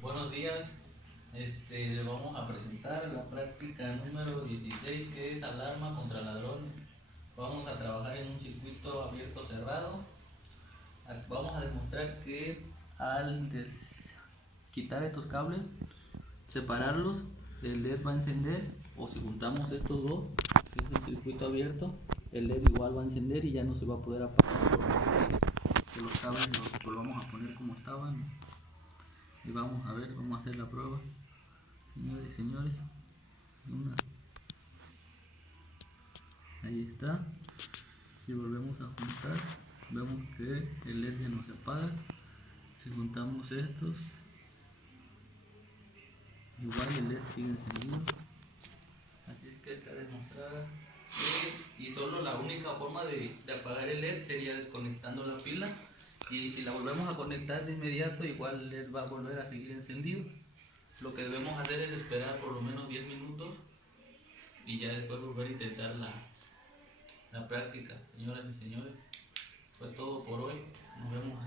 Buenos días, le vamos a presentar la práctica número 16 que es alarma contra ladrones. Vamos a trabajar en un circuito abierto cerrado. Vamos a demostrar que al quitar estos cables, separarlos, el LED va a encender, o si juntamos estos dos, que es el circuito abierto, el LED igual va a encender y ya no se va a poder apagar que los cables los volvamos a poner como estaban. Y vamos a ver, vamos a hacer la prueba, señores y señores. Una, ahí está. Si volvemos a juntar, vemos que el LED ya no se apaga. Si juntamos estos, igual el LED sigue encendido. Así es que está demostrada. Y solo la única forma de apagar el LED sería desconectando la pila. Y si la volvemos a conectar de inmediato, igual el LED va a volver a seguir encendido. Lo que debemos hacer es esperar por lo menos 10 minutos y ya después volver a intentar la práctica. Señoras y señores, fue todo por hoy. Nos vemos.